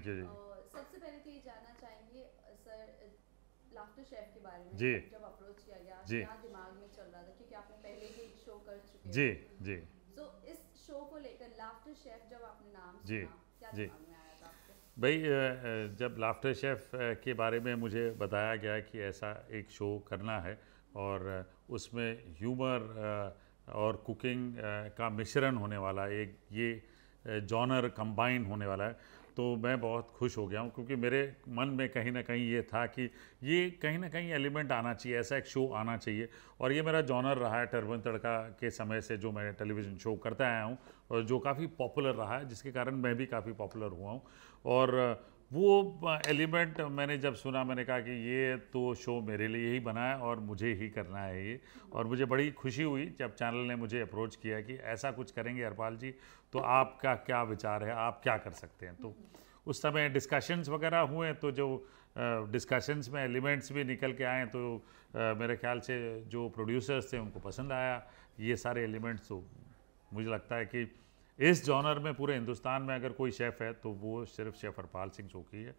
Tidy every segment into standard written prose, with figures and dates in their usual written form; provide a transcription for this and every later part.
Thank you जी। सबसे पहले तो ये जानना चाहेंगे सर, लाफ्टर शेफ के बारे में जी जब अप्रोच किया गया, जी क्या दिमाग में चल रहा था, क्योंकि आपने पहले भी एक शो कर चुके जी थे। जी सो इस शो को लेकर लाफ्टर शेफ जब आपने नाम जी सुना, क्या जी दिमाग में आया था आपके? भाई, जब लाफ्टर शेफ़ के बारे में मुझे बताया गया कि ऐसा एक शो करना है और उसमें ह्यूमर और कुकिंग का मिश्रण होने वाला है, एक ये जॉनर कंबाइन होने वाला है, तो मैं बहुत खुश हो गया हूँ, क्योंकि मेरे मन में कहीं ना कहीं ये था कि ये कहीं ना कहीं एलिमेंट आना चाहिए, ऐसा एक शो आना चाहिए। और ये मेरा जॉनर रहा है टर्बन तड़का के समय से, जो मैं टेलीविज़न शो करता आया हूँ और जो काफ़ी पॉपुलर रहा है, जिसके कारण मैं भी काफ़ी पॉपुलर हुआ हूँ। और वो एलिमेंट मैंने जब सुना, मैंने कहा कि ये तो शो मेरे लिए ही बना है और मुझे ही करना है ये। और मुझे बड़ी खुशी हुई जब चैनल ने मुझे अप्रोच किया कि ऐसा कुछ करेंगे हरपाल जी, तो आपका क्या विचार है, आप क्या कर सकते हैं। तो उस समय डिस्कशंस वगैरह हुए, तो जो डिस्कशंस में एलिमेंट्स भी निकल के आए, तो मेरे ख्याल से जो प्रोड्यूसर्स थे उनको पसंद आया ये सारे एलिमेंट्स। तो मुझे लगता है कि इस जॉनर में पूरे हिंदुस्तान में अगर कोई शेफ़ है तो वो सिर्फ शेफ़ हरपाल सिंह चौकी है,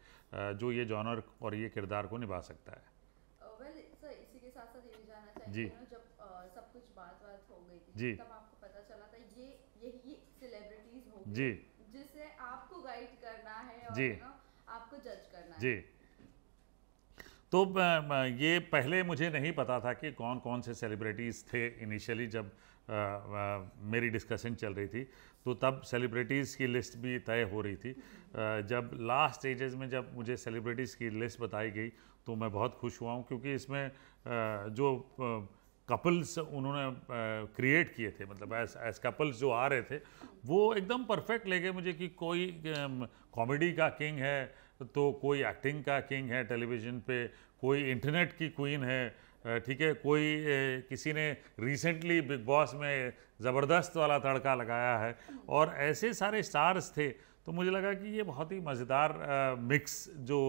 जो ये जॉनर और ये किरदार को निभा सकता है। वेल सर, इसी के साथ साथ ये भी जानना चाहेंगे, जी जब सब कुछ बात बात हो गई थी, जी तब आपको पता चला था ये यही सेलिब्रिटीज होंगे जी जिसे आपको गाइड करना है जी और आपको जज करना जी। है। तो ये पहले मुझे नहीं पता था कि कौन कौन से सेलिब्रिटीज़ थे। इनिशियली जब मेरी डिस्कशन चल रही थी, तो तब सेलिब्रिटीज़ की लिस्ट भी तय हो रही थी। जब लास्ट स्टेजेस में जब मुझे सेलिब्रिटीज़ की लिस्ट बताई गई, तो मैं बहुत खुश हुआ हूँ, क्योंकि इसमें जो कपल्स उन्होंने क्रिएट किए थे, मतलब एज कपल्स जो आ रहे थे, वो एकदम परफेक्ट लगे मुझे। कि कोई कॉमेडी का किंग है, तो कोई एक्टिंग का किंग है टेलीविज़न पे, कोई इंटरनेट की क्वीन है, ठीक है, कोई किसी ने रिसेंटली बिग बॉस में ज़बरदस्त वाला तड़का लगाया है, और ऐसे सारे स्टार्स थे। तो मुझे लगा कि ये बहुत ही मज़ेदार मिक्स जो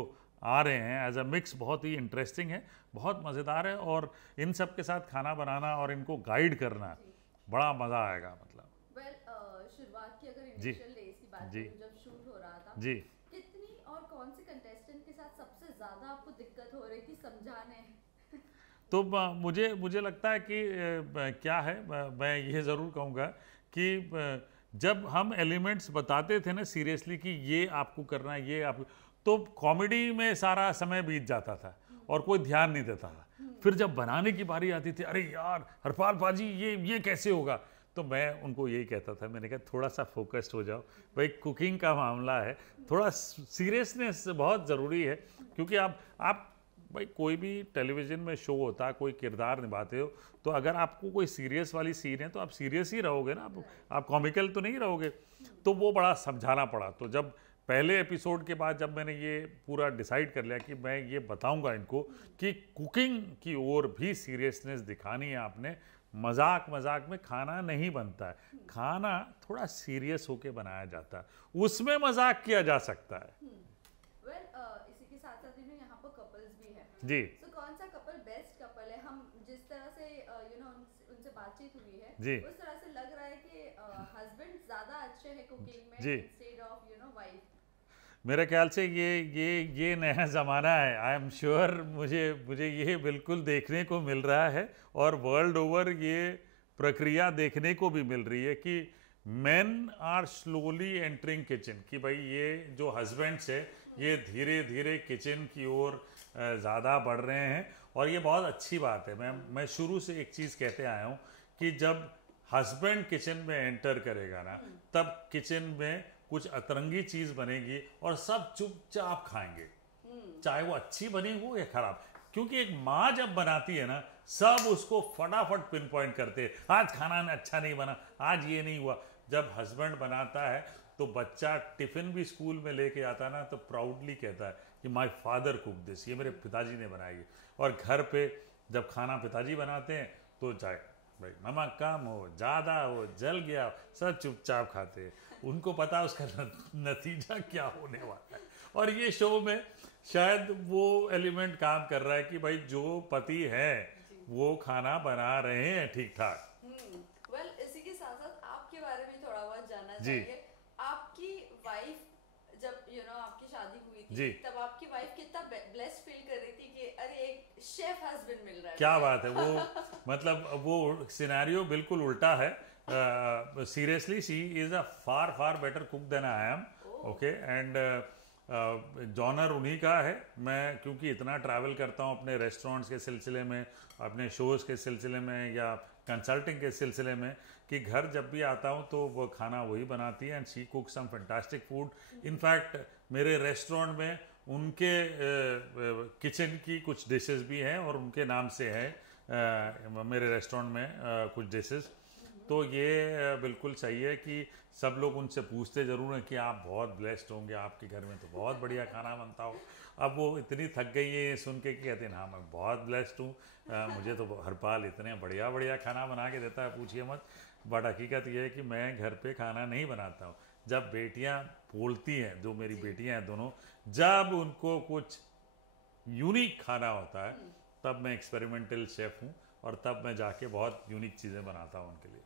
आ रहे हैं एज अ मिक्स, बहुत ही इंटरेस्टिंग है, बहुत मज़ेदार है। और इन सब के साथ खाना बनाना और इनको गाइड करना, जी। बड़ा मज़ा आएगा मतलब। वेल शुरुआत की अगर जी इनिशियल डेज की बात जी करूँ, जब शूट हो रहा था, जी। कितनी और कौन से कंटेस्टेंट के साथ सबसे ज्यादा आपको दिक्कत हो रही थी समझाने? तो मुझे मुझे लगता है कि क्या है, मैं ये ज़रूर कहूँगा कि जब हम एलिमेंट्स बताते थे ना सीरियसली कि ये आपको करना है, ये आप, तो कॉमेडी में सारा समय बीत जाता था और कोई ध्यान नहीं देता था। फिर जब बनाने की बारी आती थी, अरे यार हरपाल पाजी ये कैसे होगा, तो मैं उनको यही कहता था, मैंने कहा थोड़ा सा फोकस्ड हो जाओ भाई, कुकिंग का मामला है, थोड़ा सीरियसनेस बहुत ज़रूरी है। क्योंकि आप भाई, कोई भी टेलीविज़न में शो होता है, कोई किरदार निभाते हो, तो अगर आपको कोई सीरियस वाली सीन है तो आप सीरियस ही रहोगे ना, आप कॉमिकल तो नहीं रहोगे। तो वो बड़ा समझाना पड़ा। तो जब पहले एपिसोड के बाद जब मैंने ये पूरा डिसाइड कर लिया कि मैं ये बताऊंगा इनको कि कुकिंग की ओर भी सीरियसनेस दिखानी है आपने, मजाक मजाक में खाना नहीं बनता है, खाना थोड़ा सीरियस होके बनाया जाता है, उसमें मजाक किया जा सकता है। वेल इसी के साथ साथ यहाँ पर कपल्स भी है। जी सो कौन सा कपल बेस्ट कपल है? हम जिस तरह से उनसे बातचीत हुई है, जी उस तरह से लग रहा है कि हस्बैंड ज्यादा अच्छे हैं कुकिंग में जी। Instead of wife. मेरे ख्याल से ये नया ज़माना है। आई एम श्योर, मुझे मुझे ये बिल्कुल देखने को मिल रहा है, और वर्ल्ड ओवर ये प्रक्रिया देखने को भी मिल रही है कि men are slowly entering kitchen, कि भाई ये जो हस्बैंड्स है ये धीरे धीरे किचन की ओर ज़्यादा बढ़ रहे हैं, और ये बहुत अच्छी बात है। मैं शुरू से एक चीज़ कहते आया हूँ कि जब हस्बैंड किचन में एंटर करेगा ना, तब किचन में कुछ अतरंगी चीज़ बनेगी और सब चुपचाप खाएंगे, चाहे वो अच्छी बनी हो या खराब। क्योंकि एक माँ जब बनाती है ना, सब उसको फटाफट पिन पॉइंट करते हैं, आज खाना अच्छा नहीं बना, आज ये नहीं हुआ। जब हस्बैंड बनाता है तो बच्चा टिफिन भी स्कूल में लेके आता ना, तो प्राउडली कहता है कि माय फादर कुक दिस, ये मेरे पिताजी ने बनाई है। और घर पे जब खाना पिताजी बनाते हैं, तो चाहे भाई नमक कम हो, ज़्यादा हो, जल गया हो, सब चुपचाप खाते हैं। उनको पता है उसका नतीजा क्या होने वाला है। और ये शो में शायद वो एलिमेंट काम कर रहा है कि भाई जो पति है वो खाना बना रहे हैं ठीक ठाक। वेल इसी के साथ साथ आपके बारे में थोड़ा बहुत जानना जी चाहिए। आपकी वाइफ जब आपकी शादी जी। तब आपकी वाइफ कितना ब्लेस्ड फील कर रही थी कि अरे एक शेफ हस्बैंड मिल रहा है। क्या बात है, वो मतलब वो सिनेरियो बिल्कुल उल्टा है। Seriously she is a far far better cook than I am. Okay, and genre उन्हीं का है। मैं क्योंकि इतना ट्रैवल करता हूँ अपने रेस्टोरेंट्स के सिलसिले में, अपने शोज़ के सिलसिले में या कंसल्टिंग के सिलसिले में, कि घर जब भी आता हूँ तो वो खाना वही बनाती है and she cook some fantastic food. In fact मेरे रेस्टोरेंट में उनके किचन की कुछ डिशेस भी हैं और उनके नाम से है मेरे रेस्टोरेंट में कुछ डिशेस। तो ये बिल्कुल सही है कि सब लोग उनसे पूछते ज़रूर हैं कि आप बहुत ब्लेस्ड होंगे, आपके घर में तो बहुत बढ़िया खाना बनता हो। अब वो इतनी थक गई है सुन के कि कहते हैं हाँ मैं बहुत ब्लेस्ड हूँ, मुझे तो हरपाल इतने बढ़िया बढ़िया खाना बना के देता है, पूछिए मत। बट हकीकत ये है कि मैं घर पे खाना नहीं बनाता हूँ। जब बेटियाँ बोलती हैं, जो मेरी बेटियाँ हैं दोनों, जब उनको कुछ यूनिक खाना होता है तब मैं एक्सपेरिमेंटल शेफ़ हूँ और तब मैं जाके बहुत यूनिक चीज़ें बनाता हूँ उनके लिए।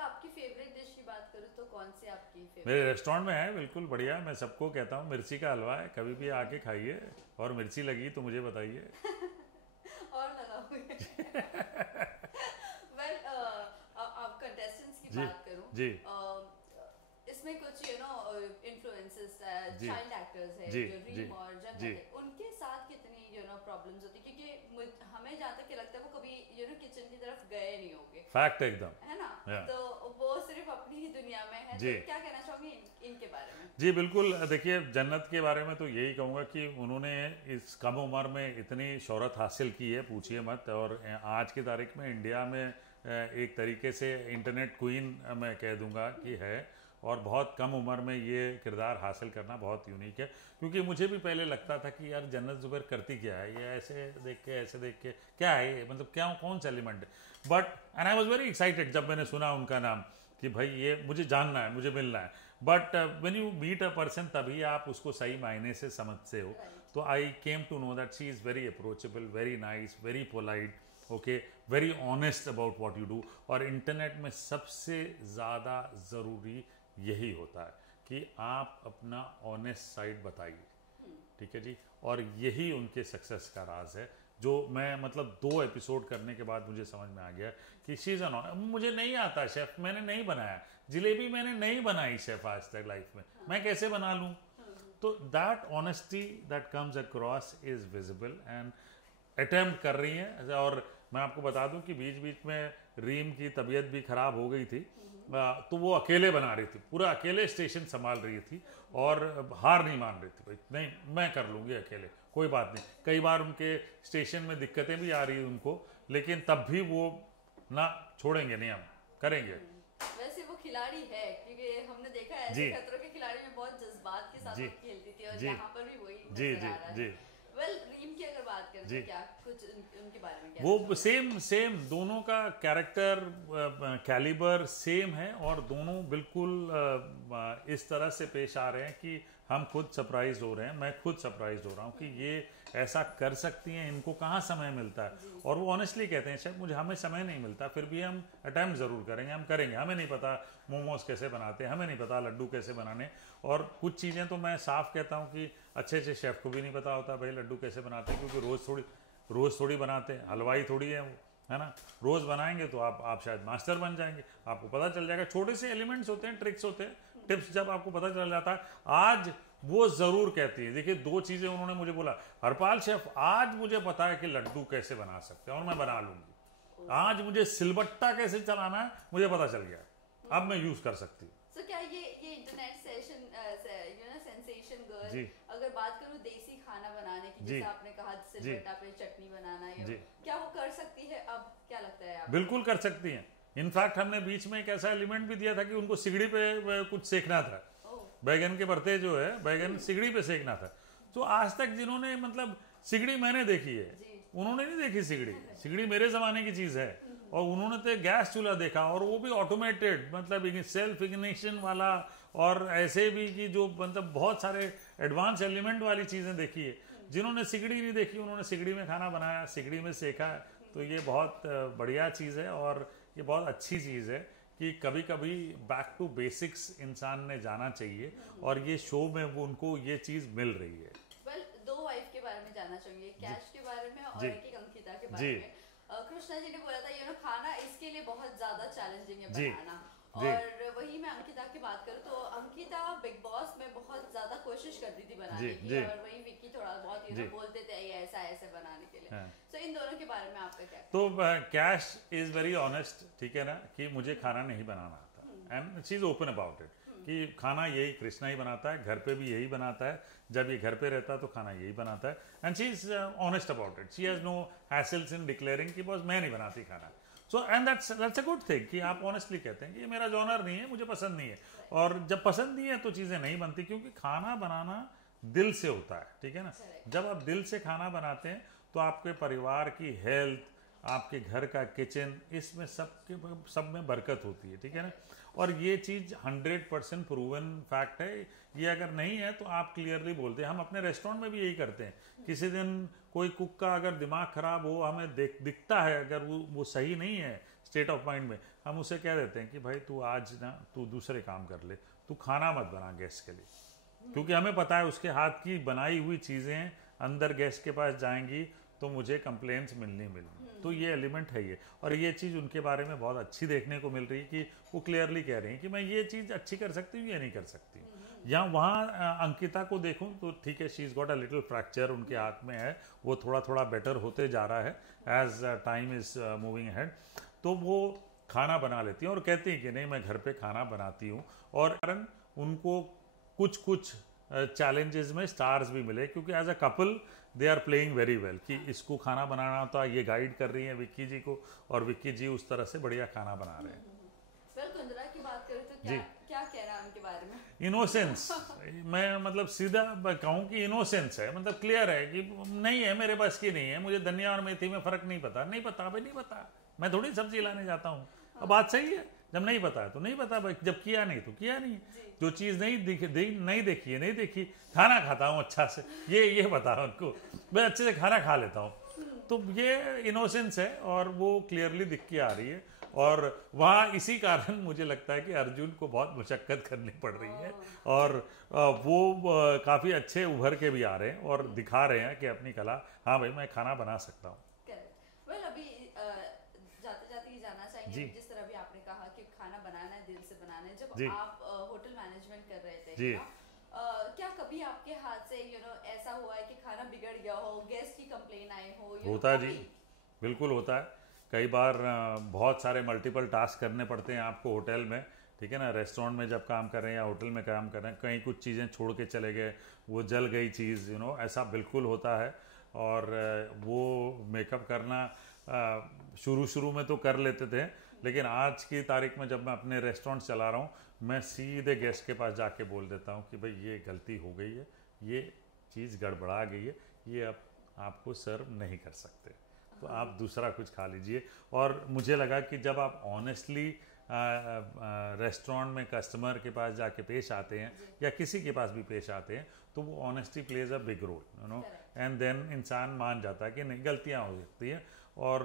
आपकी फेवरेट डिश की बात करूँ तो कौन सी आपकी फेवरेट? मेरे रेस्टोरेंट में है बिल्कुल बढ़िया। मैं सबको कहता हूँ मिर्ची का हलवा है, कभी भी आके खाइए, और मिर्ची लगी तो मुझे बताइए। और लगाओगे? वेल, अब कंटेस्टेंट्स की बात करूँ जी, इसमें कुछ इन्फ्लुएंसेस चाइल्ड एक्टर्स है जी, जो रीम और जन्नत जी। है, उनके साथ कितनी प्रॉब्लम्स होती, क्योंकि हमें जहाँ तक लगता है वो कभी किचन की तरफ गए नहीं होंगे। फैक्ट एकदम, है ना? तो वो सिर्फ अपनी ही दुनिया में है। जी। तो क्या कहना चाहोगे इनके बारे में? जी बिल्कुल। देखिए, जन्नत के बारे में तो यही कहूँगा कि उन्होंने इस कम उम्र में इतनी शोहरत हासिल की है, पूछिए मत। और आज की तारीख में इंडिया में एक तरीके से इंटरनेट क्वीन मैं कह दूँगा कि है, और बहुत कम उम्र में ये किरदार हासिल करना बहुत यूनिक है। क्योंकि मुझे भी पहले लगता था कि यार जन्नत ज़ुबैर करती क्या है, ये ऐसे देख के ऐसे देख के क्या है ये, मतलब क्या कौन सा एलिमेंट है। But and I was very excited जब मैंने सुना उनका नाम कि भाई ये मुझे जानना है, मुझे मिलना है। But when you meet a person तभी आप उसको सही मायने से समझते हो। तो I came to know that she is very approachable, very nice, very polite, okay, very honest about what you do. और इंटरनेट में सबसे ज़्यादा ज़रूरी यही होता है कि आप अपना ऑनेस्ट साइड बताइए, ठीक है जी। और यही उनके सक्सेस का राज है, जो मैं मतलब 2 एपिसोड करने के बाद मुझे समझ में आ गया कि शी इज़ ऑन। मुझे नहीं आता शेफ़, मैंने नहीं बनाया जलेबी, मैंने नहीं बनाई शेफ़ आज तक लाइफ में, मैं कैसे बना लूँ। तो that honesty that comes across is visible and attempt कर रही हैं। और मैं आपको बता दूं कि बीच बीच में रीम की तबीयत भी ख़राब हो गई थी, तो वो अकेले बना रही थी, पूरा अकेले स्टेशन संभाल रही थी और हार नहीं मान रही थी, भाई नहीं मैं कर लूँगी अकेले, कोई बात नहीं। कई बार उनके स्टेशन में दिक्कतें भी आ रही हैं उनको, लेकिन तब भी वो ना छोड़ेंगे नहीं, हम करेंगे। वैसे वो खिलाड़ी है, क्योंकि हमने देखा है ऐसे खतरों के खिलाड़ी में बहुत जज्बात के साथ खेलती थी, और यहाँ पर भी वही नजर आ रहा है। वेल, रीम की अगर बात करें तो क्या कुछ उनके बारे में क्या? वो सेम दोनों का कैरेक्टर कैलिबर सेम है, और दोनों बिल्कुल इस तरह से पेश आ रहे हैं कि हम खुद सरप्राइज हो रहे हैं। मैं खुद सरप्राइज हो रहा हूँ कि ये ऐसा कर सकती हैं, इनको कहाँ समय मिलता है। और वो ऑनेस्टली कहते हैं शायद हमें समय नहीं मिलता, फिर भी हम अटैम्प्ट ज़रूर करेंगे, हम करेंगे। हमें नहीं पता मोमोज कैसे बनाते हैं, हमें नहीं पता लड्डू कैसे बनाने, और कुछ चीज़ें तो मैं साफ कहता हूँ कि अच्छे अच्छे शेफ़ को भी नहीं पता होता भाई लड्डू कैसे बनाते हैं, क्योंकि रोज़ थोड़ी बनाते हैं, हलवाई थोड़ी है वो, है ना। रोज़ बनाएंगे तो आप शायद मास्टर बन जाएंगे, आपको पता चल जाएगा। छोटे से एलिमेंट्स होते हैं, ट्रिक्स होते हैं, टिप्स जब आपको पता चल जाता है। आज वो ज़रूर कहती है, देखिए 2 चीज़ें उन्होंने मुझे बोला, हरपाल शेफ़ आज मुझे पता है कि लड्डू कैसे बना सकते हैं और मैं बना लूँगी। आज मुझे सिलबट्टा कैसे चलाना है मुझे पता चल गया, अब मैं यूज़ कर सकती हूँ। So, क्या ये इंटरनेट सेशन सेंसेशन गर्ल, जी, अगर बात करूँ देसी खाना बनाने की, जैसे आपने कहा सिलबट्टा पे चटनी बनाना, क्या वो कर सकती है? अब क्या लगता है आपको? बिल्कुल कर सकती हैं। इनफैक्ट हमने बीच में एक ऐसा एलिमेंट भी दिया था कि उनको सिगड़ी पे कुछ सेकना था, बैगन के भरते जो है बैगन सिगड़ी पे सेकना था। तो आज तक जिन्होंने मतलब सिगड़ी मैंने देखी है, उन्होंने नहीं देखी सिगड़ी मेरे ज़माने की चीज़ है। और उन्होंने तो गैस चूल्हा देखा, और वो भी ऑटोमेटेड, मतलब सेल्फ इग्निशन वाला, और ऐसे भी कि जो मतलब बहुत सारे एडवांस एलिमेंट वाली चीज़ें देखी है। जिन्होंने सिगड़ी नहीं देखी उन्होंने सिगड़ी में खाना बनाया, सिगड़ी में सेका। तो ये बहुत बढ़िया चीज़ है, और ये बहुत अच्छी चीज़ है कि कभी कभी बैक टू बेसिक्स इंसान ने जाना चाहिए, और ये शो में वो उनको ये चीज़ मिल रही है। के बारे में जानना चाहूंगी, कैश के बारे में और एक अंकिता के बारे में। कृष्णा जी ने बोला था खाना इसके लिए बहुत ज्यादा चैलेंजिंग है बनाना, और वही मैं अंकिता की बात करूँ तो अंकिता बिग बॉस में बहुत ज्यादा कोशिश करती थी बनाने की, और वही विक्की थोड़ा बहुत बोलते थे ऐसा ऐसे बनाने के लिए। तो इन दोनों के बारे में आपका क्या? तो कैश इज वेरी ऑनेस्ट, ठीक है ना, कि मुझे खाना नहीं बनाना आता, and she is open about it कि खाना यही कृष्णा ही बनाता है, घर पे भी यही बनाता है, जब ये घर पे रहता है तो खाना यही बनाता है, and she is honest about it, she has no hassles in declaring कि बस मैं नहीं बनाती खाना। So and that's a good thing कि आप ऑनेस्टली कहते हैं कि ये मेरा जॉनर नहीं है, मुझे पसंद नहीं है, और जब पसंद नहीं है तो चीज़ें नहीं बनती, क्योंकि खाना बनाना दिल से होता है, ठीक है ना। जब आप दिल से खाना बनाते हैं तो आपके परिवार की हेल्थ, आपके घर का किचन, इसमें सब में बरकत होती है, ठीक है ना। और ये चीज़ 100% प्रूवन फैक्ट है। ये अगर नहीं है तो आप क्लियरली बोलते हैं। हम अपने रेस्टोरेंट में भी यही करते हैं, किसी दिन कोई कुक का अगर दिमाग खराब हो, हमें दिखता है अगर वो सही नहीं है स्टेट ऑफ माइंड में, हम उसे कह देते हैं कि भाई तू आज ना तू दूसरे काम कर ले, तू खाना मत बना गेस्ट के लिए, क्योंकि हमें पता है उसके हाथ की बनाई हुई चीज़ें अंदर गेस्ट के पास जाएंगी तो मुझे कंप्लेंट्स मिलनी। तो ये एलिमेंट है ये, और ये चीज़ उनके बारे में बहुत अच्छी देखने को मिल रही है कि वो क्लियरली कह रही हैं कि मैं ये चीज़ अच्छी कर सकती हूँ, ये नहीं कर सकती। या वहाँ अंकिता को देखूँ तो ठीक है, she is got a little fracture उनके हाथ में है, वो थोड़ा थोड़ा बेटर होते जा रहा है as time is moving ahead. तो वो खाना बना लेती हैं और कहती हैं कि नहीं मैं घर पे खाना बनाती हूँ, और कारण उनको कुछ चैलेंजेस में स्टार्स भी मिले, क्योंकि as a couple they are playing very well कि इसको खाना बनाना होता है, ये गाइड कर रही हैं विक्की जी को, और विक्की जी उस तरह से बढ़िया खाना बना रहे हैं। कुंदरा की बात करें तो क्या कह रहा है उनके बारे में? इनोसेंस, मैं मतलब सीधा कहूँ कि इनोसेंस है, मतलब क्लियर है कि नहीं है मेरे पास की नहीं है, मुझे धनिया और मेथी में फ़र्क नहीं पता, नहीं पता भाई, नहीं पता, मैं थोड़ी सब्जी लाने जाता हूँ। अब बात सही है, जब नहीं पता है तो नहीं पता भाई, जब किया नहीं तो किया नहीं। जो चीज़ नहीं देखी है, खाना खाता हूँ अच्छा से, ये पता है उनको, मैं अच्छे से खाना खा लेता हूँ। तो ये इनोसेंस है और वो क्लियरली दिख के आ रही है, और वहाँ इसी कारण मुझे लगता है कि अर्जुन को बहुत मुशक्कत करनी पड़ रही है, और वो काफ़ी अच्छे उभर के भी आ रहे हैं और दिखा रहे हैं कि अपनी कला, हाँ भाई मैं खाना बना सकता हूँ। अभी जाते जाते ये जानना चाहेंगे, जिस तरह भी आपने कहा कि खाना बनाना है, दिल से बनाना है, जब आप होटल मैनेजमेंट कर रहे थे क्या कभी आपके हाथ से ऐसा हुआ है कि खाना बिगड़ गया हो, गेस्ट की कंप्लेन आए हो? होता है जी, बिल्कुल होता है। कई बार बहुत सारे मल्टीपल टास्क करने पड़ते हैं आपको होटल में, ठीक है ना। रेस्टोरेंट में जब काम कर रहे हैं या होटल में काम कर रहे हैं, कहीं कुछ चीज़ें छोड़ के चले गए, वो जल गई चीज़, ऐसा बिल्कुल होता है। और वो मेकअप करना शुरू में तो कर लेते थे, लेकिन आज की तारीख में जब मैं अपने रेस्टोरेंट चला रहा हूँ, मैं सीधे गेस्ट के पास जाके बोल देता हूँ कि भाई ये गलती हो गई है, ये चीज़ गड़बड़ा गई है, ये अब आपको सर्व नहीं कर सकते, तो आप दूसरा कुछ खा लीजिए। और मुझे लगा कि जब आप ऑनेस्टली रेस्टोरेंट में कस्टमर के पास जाके पेश आते हैं या किसी के पास भी पेश आते हैं, तो वो honesty plays a big role, and then इंसान मान जाता है कि नहीं गलतियाँ हो सकती हैं, और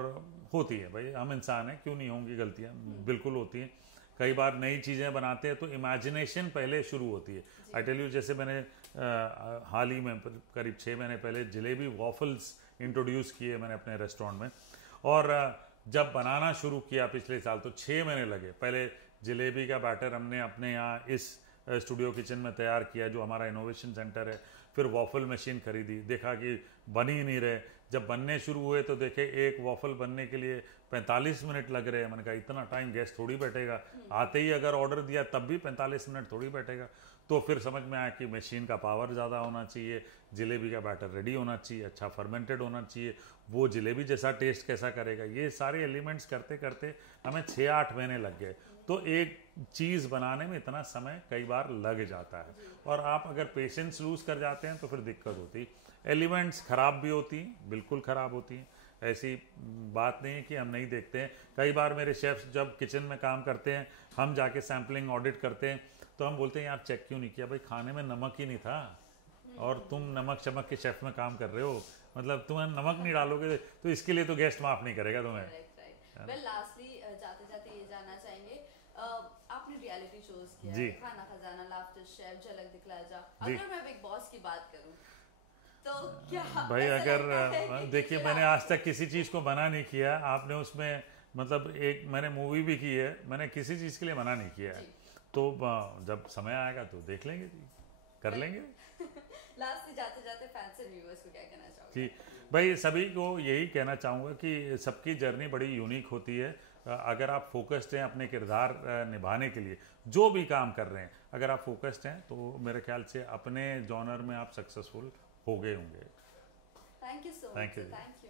होती है भाई, हम इंसान हैं, क्यों नहीं होंगी गलतियाँ, बिल्कुल होती हैं। कई बार नई चीज़ें बनाते हैं तो इमेजिनेशन पहले शुरू होती है। आई टेल यू, जैसे मैंने हाल ही में करीब 6 महीने पहले जलेबी वॉफल्स इंट्रोड्यूस किए मैंने अपने रेस्टोरेंट में, और जब बनाना शुरू किया पिछले साल तो 6 महीने लगे। पहले जलेबी का बैटर हमने अपने यहाँ इस स्टूडियो किचन में तैयार किया, जो हमारा इनोवेशन सेंटर है। फिर वॉफल मशीन खरीदी, देखा कि बन ही नहीं रहे। जब बनने शुरू हुए तो देखे एक वॉफल बनने के लिए 45 मिनट लग रहे हैं। मैंने कहा इतना टाइम गेस्ट थोड़ी बैठेगा, आते ही अगर ऑर्डर दिया तब भी 45 मिनट थोड़ी बैठेगा। तो फिर समझ में आया कि मशीन का पावर ज़्यादा होना चाहिए, जलेबी का बैटर रेडी होना चाहिए, अच्छा फर्मेंटेड होना चाहिए, वो जलेबी जैसा टेस्ट कैसा करेगा। ये सारे एलिमेंट्स करते करते हमें 6-8 महीने लग गए। तो एक चीज़ बनाने में इतना समय कई बार लग जाता है, और आप अगर पेशेंस लूज कर जाते हैं तो फिर दिक्कत होती है। एलिमेंट्स ख़राब भी होती हैं, बिल्कुल ख़राब होती हैं, ऐसी बात नहीं है कि हम नहीं देखते हैं। कई बार मेरे शेफ्स जब किचन में काम करते हैं, हम जाके सैम्पलिंग ऑडिट करते हैं, तो हम बोलते हैं यार चेक क्यों नहीं किया, भाई खाने में नमक ही नहीं था, और तुम नमक चमक के शेफ में काम कर रहे हो, मतलब तुम्हें नमक नहीं डालोगे तो इसके लिए तो गेस्ट माफ़ नहीं करेगा तुम्हें। लास्टली जाते जाते ये जानना चाहेंगे, आपने रियलिटी शोज किया, खाना खजाना, लाफ्टर शेफ, झलक दिखला जा, अगर मैं बिग बॉस की बात करूं तो क्या भाई अगर देखिए मैंने आज तक किसी चीज़ को मना नहीं किया, आपने उसमें मतलब एक मैंने मूवी भी की है, मैंने किसी चीज़ के लिए मना नहीं किया है, तो जब समय आएगा तो देख लेंगे जी, कर लेंगे। लास्ट में जाते जाते फैंस और व्यूअर्स को क्या कहना चाहोगे? जी भाई सभी को यही कहना चाहूँगा कि सबकी जर्नी बड़ी यूनिक होती है। अगर आप फोकस्ड हैं अपने किरदार निभाने के लिए, जो भी काम कर रहे हैं, अगर आप फोकस्ड हैं तो मेरे ख्याल से अपने जॉनर में आप सक्सेसफुल हो गए होंगे। Thank you so much. Thank you.